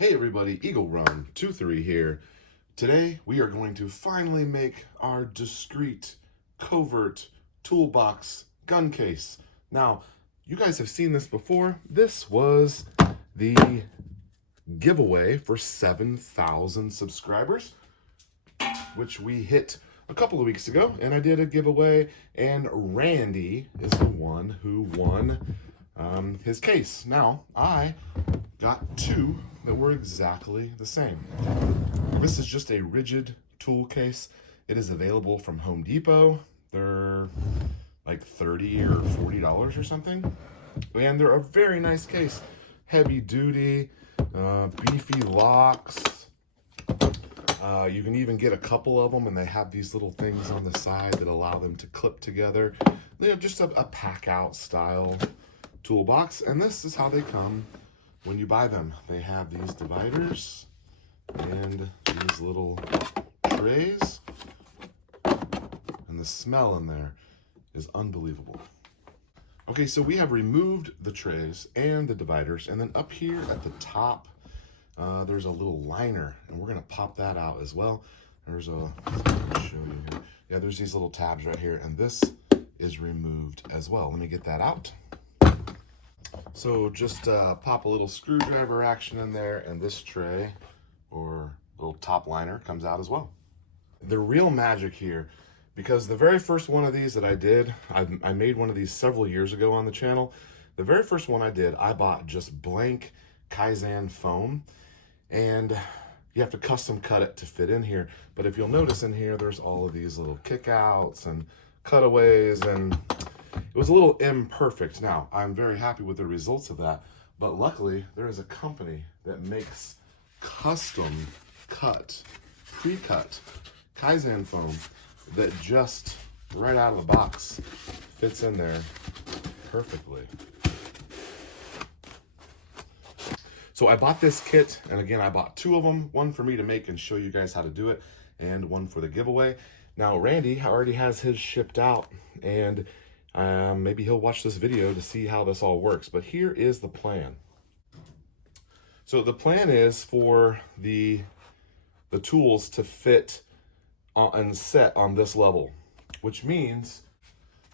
Hey everybody, Eagle Run 23 here. Today we are going to finally make our discreet, covert toolbox gun case. Now, you guys have seen this before. This was the giveaway for 7,000 subscribers, which we hit a couple of weeks ago, and I did a giveaway, and Randy is the one who won his case. Now, I got two that were exactly the same. This is just a rigid tool case. It is available from Home Depot. They're like $30 or $40 or something. And they're a very nice case. Heavy duty, beefy locks. You can even get a couple of them, and they have these little things on the side that allow them to clip together. They're just a pack-out style toolbox, and this is how they come when you buy them. They have these dividers and these little trays, and the smell in there is unbelievable. Okay, so we have removed the trays and the dividers, and then up here at the top, there's a little liner, and we're gonna pop that out as well. There's a, I'll show you here. Yeah, there's these little tabs right here, and this is removed as well. Let me get that out. So just pop a little screwdriver action in there, and this tray or little top liner comes out as well. The real magic here, because the very first one of these that I did, I made one of these several years ago on the channel. The very first one I did, I bought just blank Kaizen foam, and you have to custom cut it to fit in here. But if you'll notice in here, there's all of these little kickouts and cutaways, and it was a little imperfect. Now, I'm very happy with the results of that, but luckily there is a company that makes custom cut, pre-cut Kaizen foam that just right out of the box fits in there perfectly. So I bought this kit, and again, I bought two of them, one for me to make and show you guys how to do it, and one for the giveaway. Now, Randy already has his shipped out, and maybe he'll watch this video to see how this all works, but here is the plan. So the plan is for the tools to fit and set on this level, which means,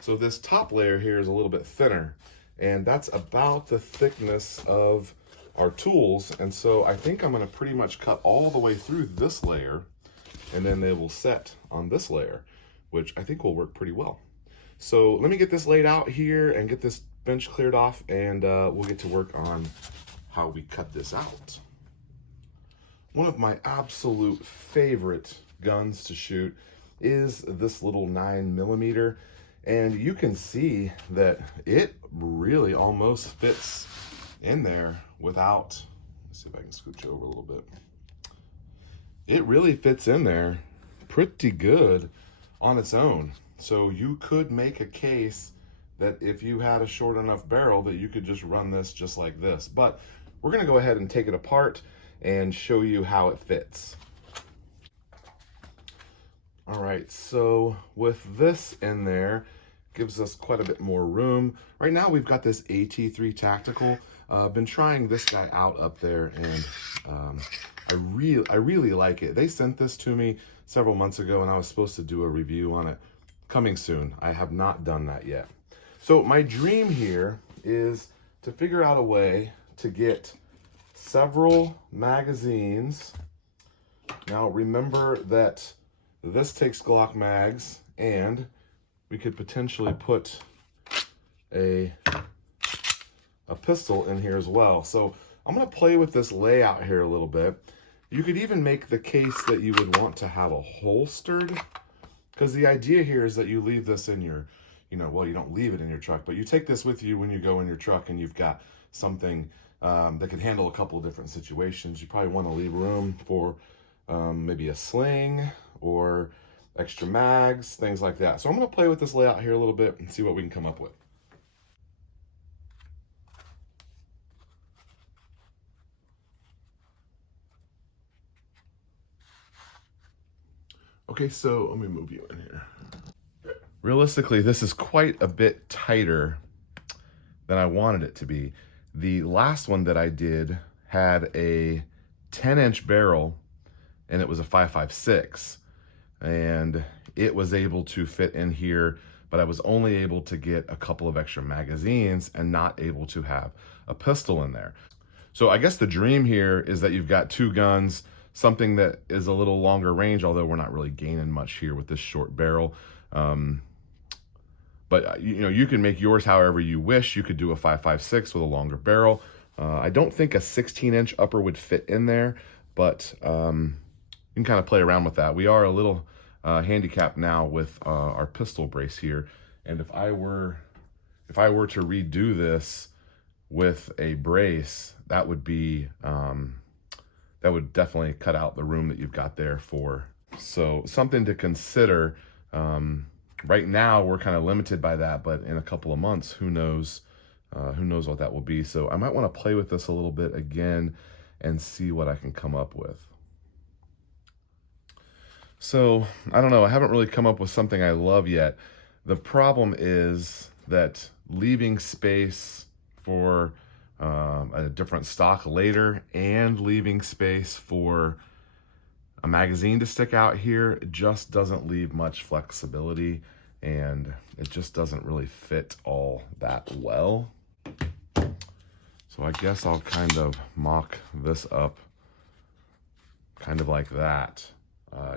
so this top layer here is a little bit thinner, and that's about the thickness of our tools. And so I think I'm gonna pretty much cut all the way through this layer, and then they will set on this layer, which I think will work pretty well. So let me get this laid out here and get this bench cleared off, and we'll get to work on how we cut this out. One of my absolute favorite guns to shoot is this little 9mm, and you can see that it really almost fits in there without, let's see if I can scooch over a little bit. It really fits in there pretty good on its own. So you could make a case that if you had a short enough barrel that you could just run this just like this. But we're gonna go ahead and take it apart and show you how it fits. All right, so with this in there, gives us quite a bit more room. Right now we've got this AT3 Tactical. I've been trying this guy out up there, and I really like it. They sent this to me several months ago, and I was supposed to do a review on it. Coming soon. I have not done that yet. So my dream here is to figure out a way to get several magazines. Now remember that this takes Glock mags, and we could potentially put a pistol in here as well. So I'm gonna play with this layout here a little bit. You could even make the case that you would want to have a holstered, because the idea here is that you leave this in your, well, you don't leave it in your truck, but you take this with you when you go in your truck, and you've got something that can handle a couple of different situations. You probably want to leave room for maybe a sling or extra mags, things like that. So I'm going to play with this layout here a little bit and see what we can come up with. Okay, so let me move you in here. Realistically, this is quite a bit tighter than I wanted it to be. The last one that I did had a 10-inch barrel, and it was a 5.56, and it was able to fit in here, but I was only able to get a couple of extra magazines and not able to have a pistol in there. So I guess the dream here is that you've got two guns, something that is a little longer range, although we're not really gaining much here with this short barrel. But you know, you can make yours however you wish. You could do a 5.56 with a longer barrel. I don't think a 16-inch upper would fit in there, but you can kind of play around with that. We are a little handicapped now with our pistol brace here, and if I were to redo this with a brace, that would be that would definitely cut out the room that you've got there for. So something to consider. Right now we're kind of limited by that, but in a couple of months, who knows what that will be. So I might want to play with this a little bit again and see what I can come up with. So I don't know, I haven't really come up with something I love yet. The problem is that leaving space for a different stock later and leaving space for a magazine to stick out here just doesn't leave much flexibility, and it just doesn't really fit all that well. So I guess I'll kind of mock this up kind of like that.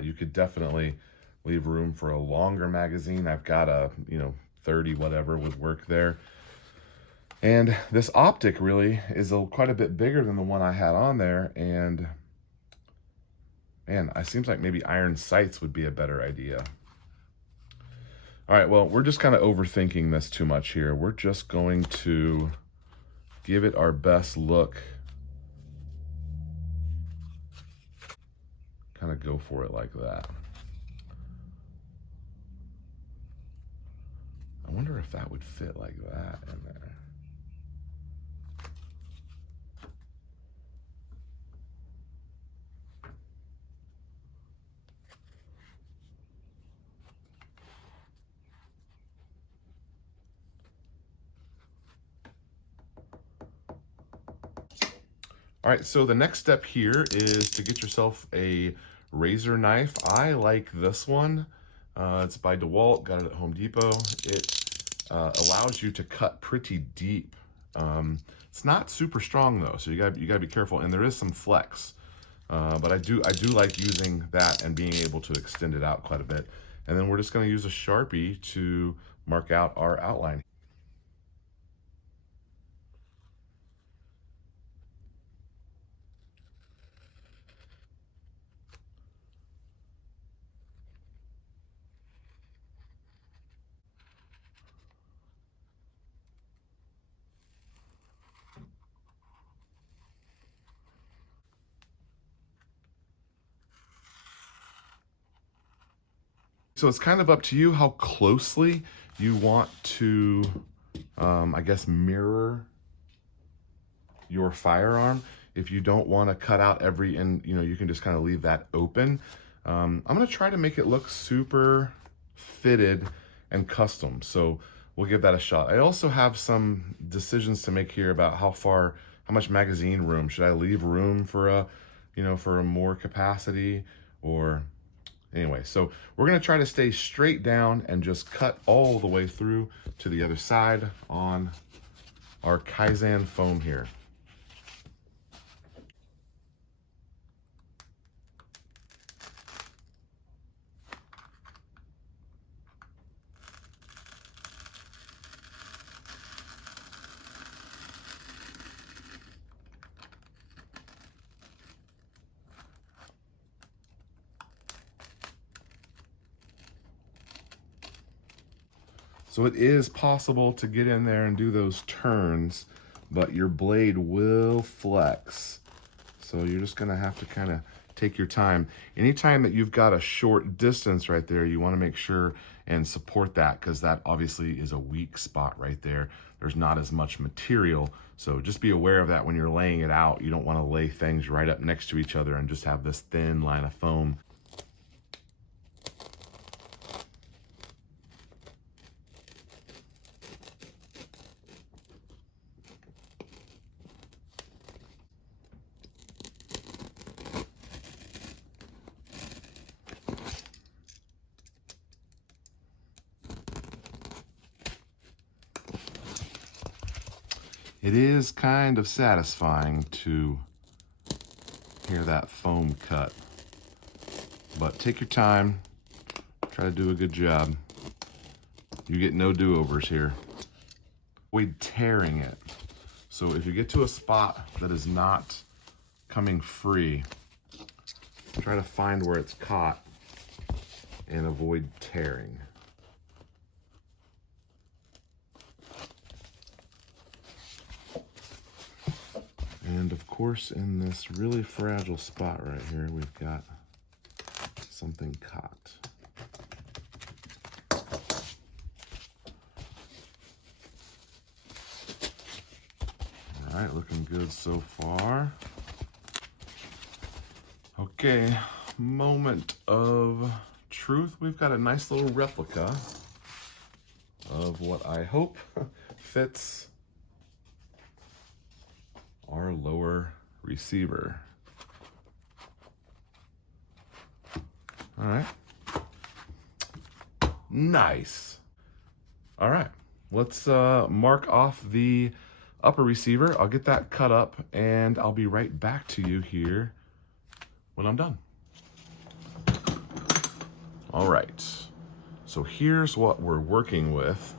You could definitely leave room for a longer magazine. I've got a, 30 whatever would work there. And this optic really is quite a bit bigger than the one I had on there, and man, it seems like maybe iron sights would be a better idea. All right, well, we're just kind of overthinking this too much here. We're just going to give it our best look. Kind of go for it like that. I wonder if that would fit like that in there. All right, so the next step here is to get yourself a razor knife. I like this one. It's by DeWalt, got it at Home Depot. It allows you to cut pretty deep. It's not super strong though, so you gotta be careful, and there is some flex. But I do like using that and being able to extend it out quite a bit. And then we're just gonna use a Sharpie to mark out our outline. So it's kind of up to you how closely you want to, I guess, mirror your firearm. If you don't want to cut out every, and you can just kind of leave that open. I'm going to try to make it look super fitted and custom. So we'll give that a shot. I also have some decisions to make here about how much magazine room. Should I leave room for a more capacity, or anyway, so we're going to try to stay straight down and just cut all the way through to the other side on our Kaizen foam here. So it is possible to get in there and do those turns, but your blade will flex. So you're just gonna have to kind of take your time. Anytime that you've got a short distance right there, you wanna make sure and support that, because that obviously is a weak spot right there. There's not as much material. So just be aware of that when you're laying it out. You don't wanna lay things right up next to each other and just have this thin line of foam. It is kind of satisfying to hear that foam cut, but take your time, try to do a good job. You get no do-overs here. Avoid tearing it. So if you get to a spot that is not coming free, try to find where it's caught and avoid tearing. And of course, in this really fragile spot right here, we've got something caught. All right, looking good so far. Okay, moment of truth. We've got a nice little replica of what I hope fits our lower receiver. All right. Nice. All right, let's mark off the upper receiver. I'll get that cut up and I'll be right back to you here when I'm done. All right, so here's what we're working with.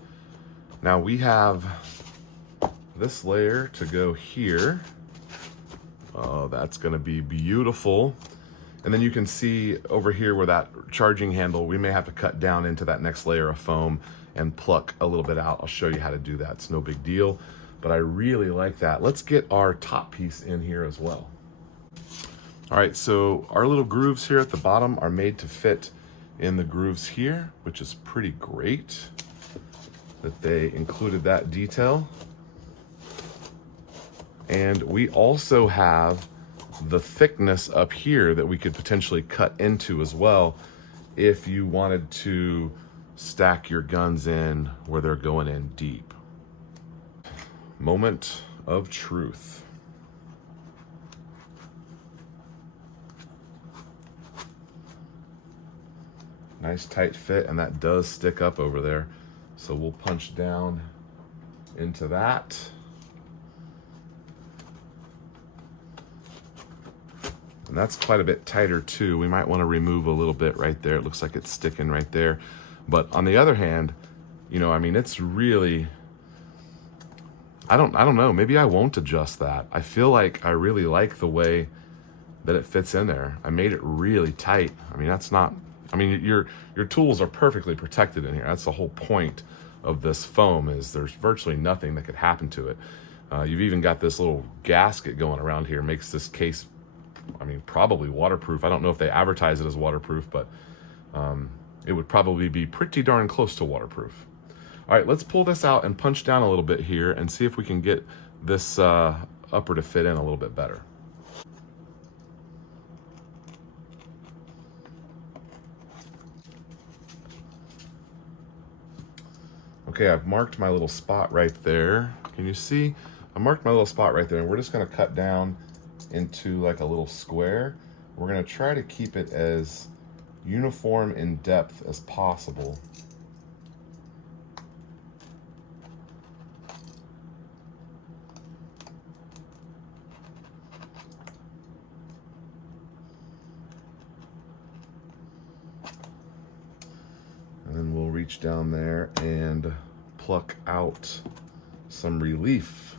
Now we have this layer to go here. Oh, that's gonna be beautiful. And then you can see over here where that charging handle, we may have to cut down into that next layer of foam and pluck a little bit out. I'll show you how to do that. It's no big deal, but I really like that. Let's get our top piece in here as well. All right, so our little grooves here at the bottom are made to fit in the grooves here, which is pretty great that they included that detail. And we also have the thickness up here that we could potentially cut into as well if you wanted to stack your guns in where they're going in deep. Moment of truth. Nice tight fit, and that does stick up over there. So we'll punch down into that. And that's quite a bit tighter too. We might want to remove a little bit right there. It looks like it's sticking right there. But on the other hand, you know, I mean, it's really, I don't know, maybe I won't adjust that. I feel like I really like the way that it fits in there. I made it really tight. I mean, that's not, I mean, your tools are perfectly protected in here. That's the whole point of this foam, is there's virtually nothing that could happen to it. You've even got this little gasket going around here, makes this case, I mean, probably waterproof. I don't know if they advertise it as waterproof, but it would probably be pretty darn close to waterproof. All right, let's pull this out and punch down a little bit here and see if we can get this upper to fit in a little bit better. Okay, I've marked my little spot right there. Can you see? I marked my little spot right there, and we're just gonna cut down into like a little square. We're gonna try to keep it as uniform in depth as possible. And then we'll reach down there and pluck out some relief.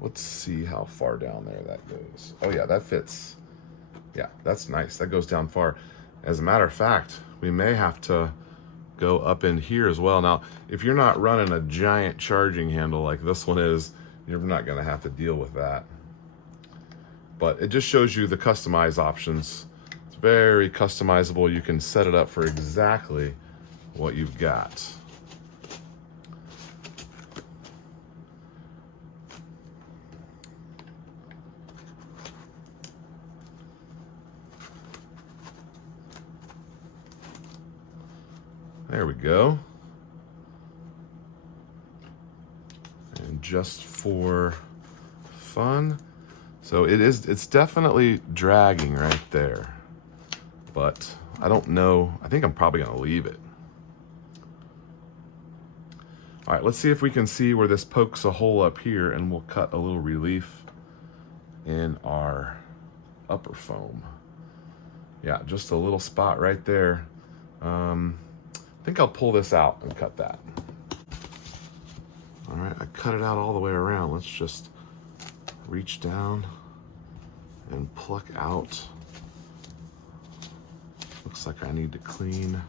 Let's see how far down there that goes. Oh yeah, that fits. Yeah, that's nice. That goes down far. As a matter of fact, we may have to go up in here as well. Now, if you're not running a giant charging handle like this one is, you're not gonna have to deal with that. But it just shows you the customized options. It's very customizable. You can set it up for exactly what you've got. There we go. And just for fun, so it's definitely dragging right there, but I don't know. I think I'm probably gonna leave it. All right, let's see if we can see where this pokes a hole up here, and we'll cut a little relief in our upper foam. Yeah, just a little spot right there. I think I'll pull this out and cut that. All right, I cut it out all the way around. Let's just reach down and pluck out. Looks like I need to clean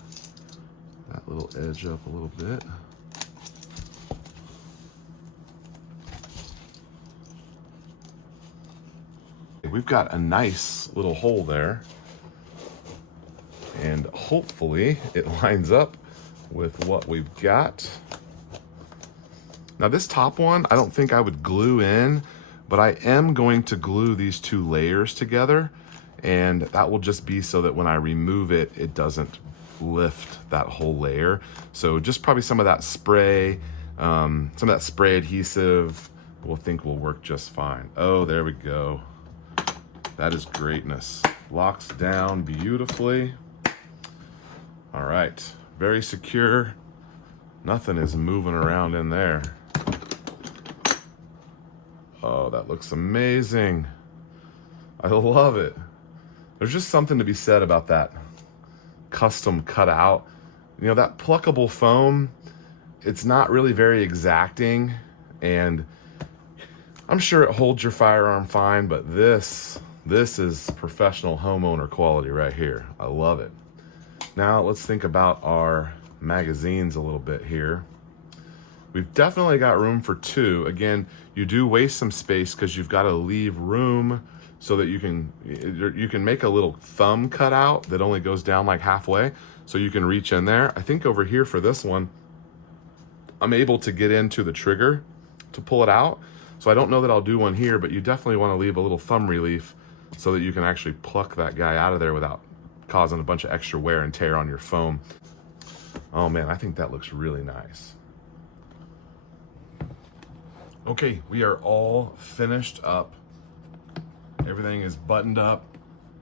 that little edge up a little bit. We've got a nice little hole there, and hopefully it lines up with what we've got. Now this top one, I don't think I would glue in, but I am going to glue these two layers together, and that will just be so that when I remove it, it doesn't lift that whole layer. So just probably some of that spray adhesive we'll work just fine. Oh, there we go. That is greatness. Locks down beautifully. All right, very secure. Nothing is moving around in there. Oh, that looks amazing. I love it. There's just something to be said about that custom cutout. You know, that pluckable foam, it's not really very exacting, and I'm sure it holds your firearm fine, but this is professional homeowner quality right here. I love it. Now let's think about our magazines a little bit here. We've definitely got room for two. Again, you do waste some space because you've got to leave room so that you can make a little thumb cutout that only goes down like halfway, so you can reach in there. I think over here for this one, I'm able to get into the trigger to pull it out. So I don't know that I'll do one here, but you definitely want to leave a little thumb relief so that you can actually pluck that guy out of there without causing a bunch of extra wear and tear on your foam. Oh man, I think that looks really nice. Okay, we are all finished up. Everything is buttoned up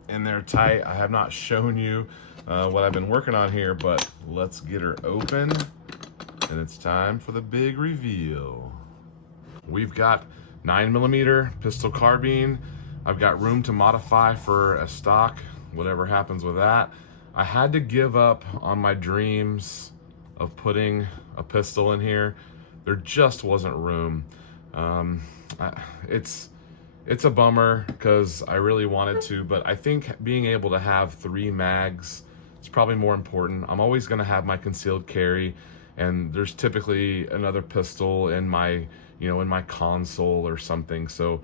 in there tight. I have not shown you what I've been working on here, but let's get her open, and it's time for the big reveal. We've got 9mm pistol carbine. I've got room to modify for a stock, whatever happens with that. I had to give up on my dreams of putting a pistol in here. There just wasn't room. It's a bummer because I really wanted to, but I think being able to have 3 mags is probably more important. I'm always going to have my concealed carry, and there's typically another pistol in my console or something. So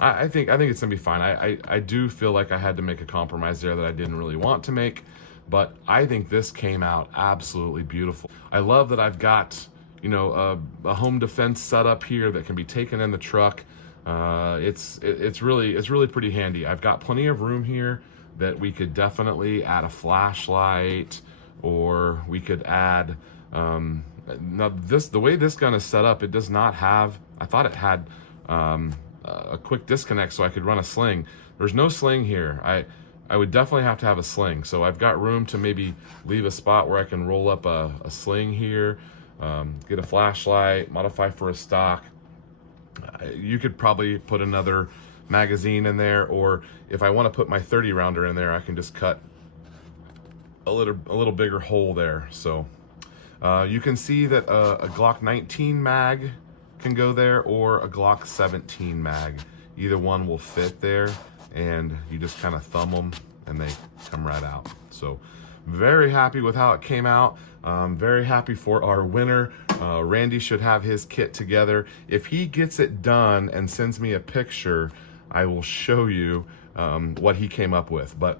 I think it's gonna be fine. I do feel like I had to make a compromise there that I didn't really want to make, but I think this came out absolutely beautiful. I love that I've got a home defense setup here that can be taken in the truck. It's really pretty handy. I've got plenty of room here that we could definitely add a flashlight, or we could add now the way this gun is set up, it does not have, I thought it had a quick disconnect so I could run a sling. There's no sling here. I would definitely have to have a sling, so I've got room to maybe leave a spot where I can roll up a sling here, get a flashlight, modify for a stock. You could probably put another magazine in there, or if I want to put my 30 rounder in there, I can just cut a little bigger hole there. So you can see that a Glock 19 mag can go there, or a Glock 17 mag. Either one will fit there, and you just kind of thumb them and they come right out. So very happy with how it came out. Very happy for our winner. Randy should have his kit together. If he gets it done and sends me a picture, I will show you what he came up with. But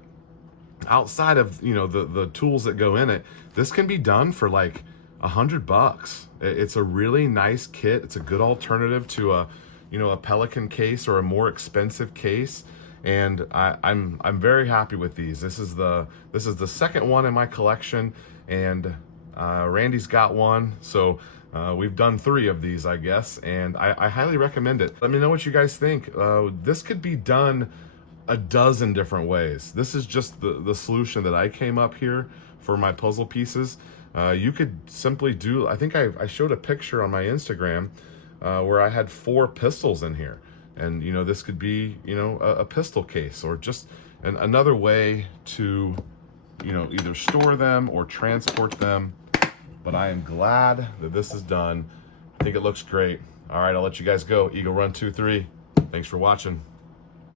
outside of the tools that go in it, this can be done for like $100. It's a really nice kit. It's a good alternative to a Pelican case or a more expensive case, and I'm very happy with these. This is the second one in my collection, and Randy's got one, so we've done 3 of these, I guess, and I highly recommend it. Let me know what you guys think. This could be done a dozen different ways. This is just the solution that I came up here for my puzzle pieces. You could simply do, I think I showed a picture on my Instagram where I had 4 pistols in here. And, you know, this could be, you know, a pistol case, or just another way to, you know, either store them or transport them. But I am glad that this is done. I think it looks great. All right, I'll let you guys go. Eagle Run 2-3. Thanks for watching.